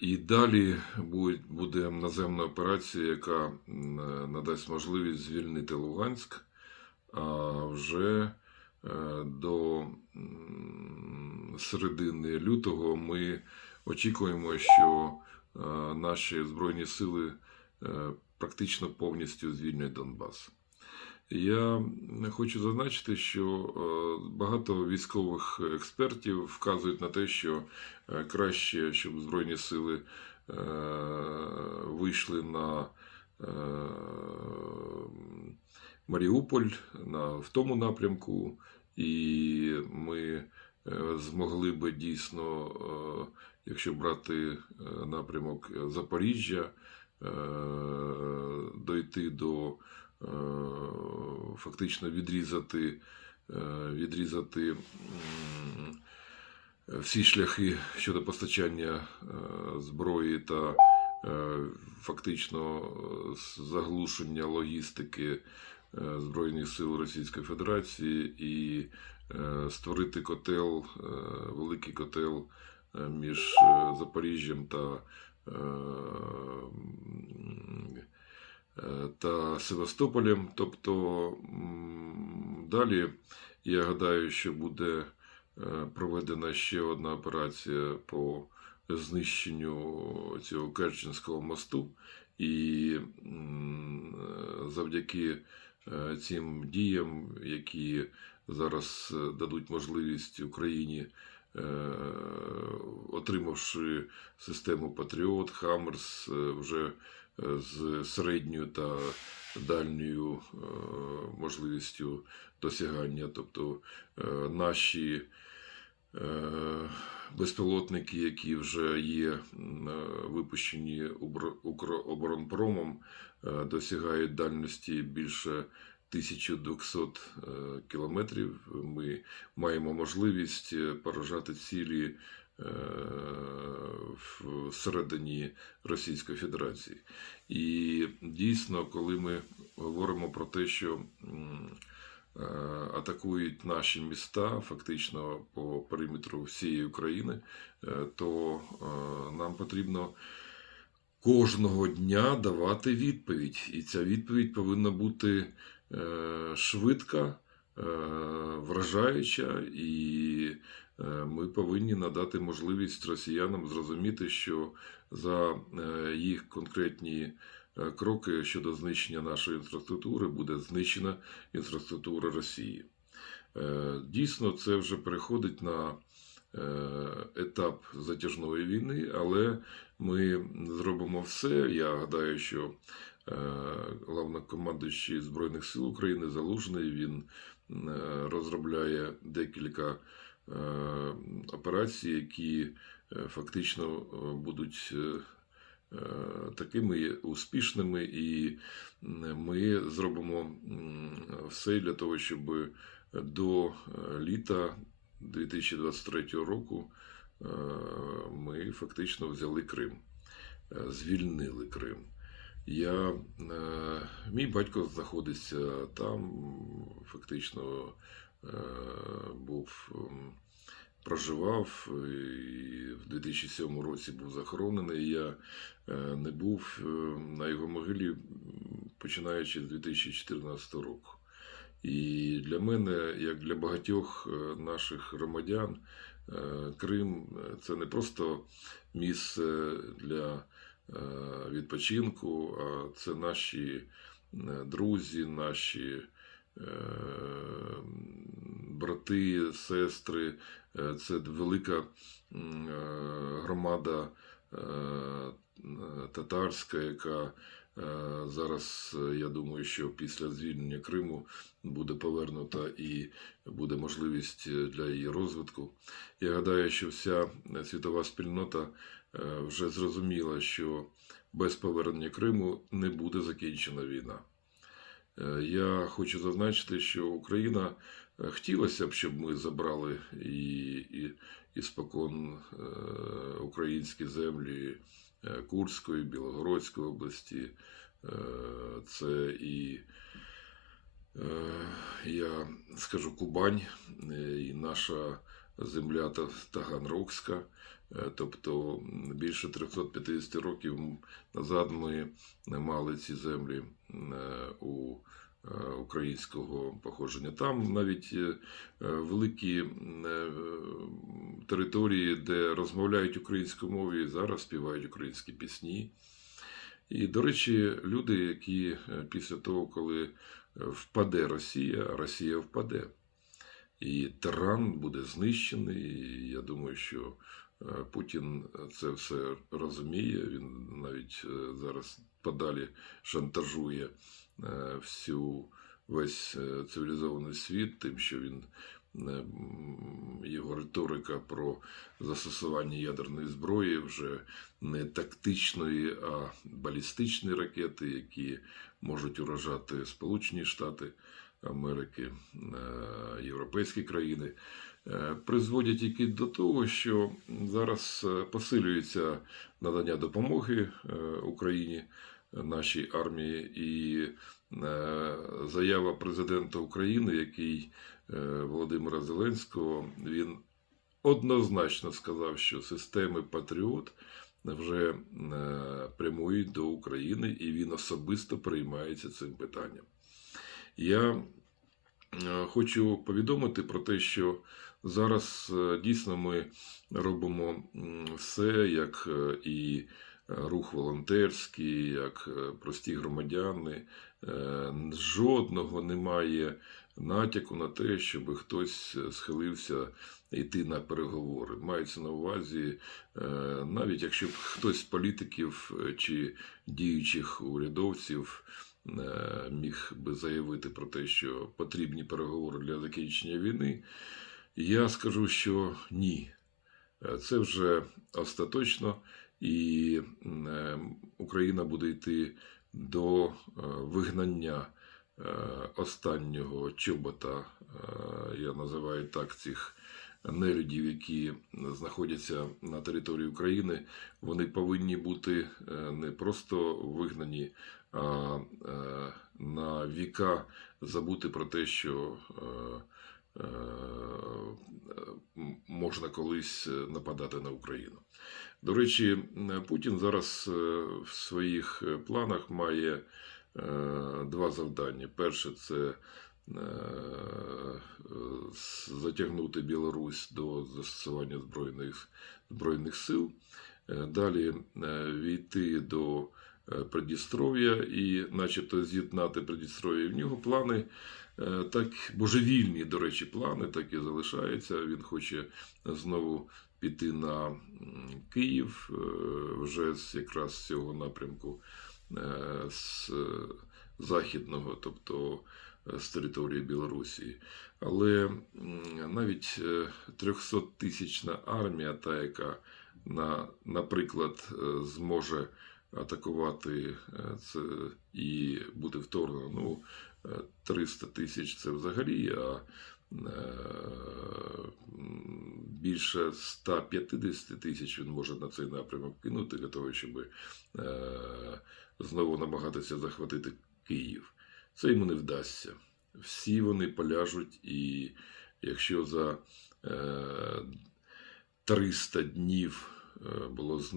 І далі буде- наземна операція, яка е, надасть можливість звільнити Луганськ. А вже е, до середини лютого ми очікуємо, що е, наші Збройні сили практично повністю звільнять Донбас. Я хочу зазначити, що е, багато військових експертів вказують на те, що е, краще, щоб Збройні сили е, вийшли на Маріуполь на, в тому напрямку, і ми змогли би дійсно, якщо брати напрямок Запоріжжя, дойти до фактично відрізати, е, відрізати всі шляхи щодо постачання е, зброї та е, фактично е, заглушення логістики е, Збройних сил Російської Федерації і е, створити котел, е, великий котел е, між е, Запоріжжям та е, е, та Севастополем. Тобто далі я гадаю, що буде е, проведена ще одна операція по знищенню цього Керченського мосту, і завдяки е, цим діям, які зараз дадуть можливість Україні, е, отримавши систему Патріот, Хаммерс, вже з середньою та дальньою е, можливістю досягання, тобто е, наші е, безпілотники, які вже є випущені Укр- Укроборонпромом, досягають дальності більше 1200 е, кілометрів. Ми маємо можливість поражати цілі всередині Російської Федерації. І дійсно, коли ми говоримо про те, що е, атакують наші міста фактично по периметру всієї України, е, то е, нам потрібно кожного дня давати відповідь. І ця відповідь повинна бути е, швидка, е, вражаюча, і е, ми повинні надати можливість росіянам зрозуміти, що за е, їх конкретні е, кроки щодо знищення нашої інфраструктури буде знищена інфраструктура Росії. Е, Дійсно, це вже переходить на е, етап затяжної війни, але ми зробимо все. Я гадаю, що е, главнокомандуючий Збройних сил України Залужний він е, розробляє декілька е, операцій, які е, фактично е, будуть такими успішними, і ми зробимо все для того, щоб до літа 2023 року ми фактично взяли Крим, звільнили Крим. Я, мій батько знаходиться там, фактично був, ем, проживав і в 2007 році був захоронений. Я е, не був е, на його могилі, починаючи з 2014 року. І для мене, як для багатьох е, наших громадян, е, Крим е, це не просто місце для е, відпочинку, а це наші е, друзі, наші е, брати, сестри, е, це велика е, громада е, татарська, яка е, зараз, е, я думаю, що після звільнення Криму буде повернута і буде можливість е, для її розвитку. Я гадаю, що вся світова спільнота е, вже зрозуміла, що без повернення Криму не буде закінчена війна. Е, Я хочу зазначити, що Україна е, хотілося б, щоб ми забрали і, і, і спокон е, українські землі Курської, Білогородської області. Це і я скажу Кубань, і наша земля Та- Таганрогська. Тобто більше 350 років назад ми мали ці землі у українського походження. Там навіть е, е, великі е, території, де розмовляють українською мовою, зараз співають українські пісні. І, до речі, люди, які е, після того, коли е, впаде Росія, Росія впаде. І тиран буде знищений. І я думаю, що е, Путін це все розуміє. Він навіть е, зараз подалі шантажує е, всю весь е, цивілізований світ, тим, що він е, його риторика про застосування ядерної зброї вже не тактичної, а балістичної ракети, які можуть уражати Сполучені Штати Америки, е, європейські країни, е, призводять тільки до того, що зараз е, посилюється надання допомоги е, Україні, е, нашій армії, і е, заява президента України, який е, Володимира Зеленського, він однозначно сказав, що системи Патріот вже е, прямують до України, і він особисто приймається цим питанням. Я хочу повідомити про те, що зараз дійсно ми робимо все, як і рух волонтерський, як е, прості громадяни. Е, Жодного немає натяку на те, щоб хтось е, схилився йти на переговори. Мається на увазі, е, навіть якщо б хтось з політиків е, чи діючих урядовців е, міг би заявити про те, що потрібні переговори для закінчення війни, я скажу, що ні. Е, Це вже остаточно, і е, Україна буде йти до е, вигнання е, останнього чобота, я називаю так цих нелюдів, які знаходяться на території України. Вони повинні бути не просто вигнані, а на віка забути про те, що можна колись нападати на Україну. До речі, Путін зараз е, в своїх е, планах має е, два завдання. Перше це затягнути Білорусь до застосування збройних, збройних сил. Далі війти до Придністров'я і, начебто, з'єднати Придністров'я. І В нього плани так божевільні, до речі, плани так і залишаються. Він хоче знову піти на Київ е, вже якраз з цього напрямку е, з е, західного, тобто з території Білорусі. Але навіть 300-тисячна армія, та яка на, наприклад, зможе атакувати це і бути вторгнено. Ну, е, 300 тисяч це взагалі, а більше 150 тисяч він може на цей напрямок кинути для того, щоб е, знову намагатися захватити Київ. Це йому не вдасться. Всі вони поляжуть, і якщо за е, 300 днів е, було знищено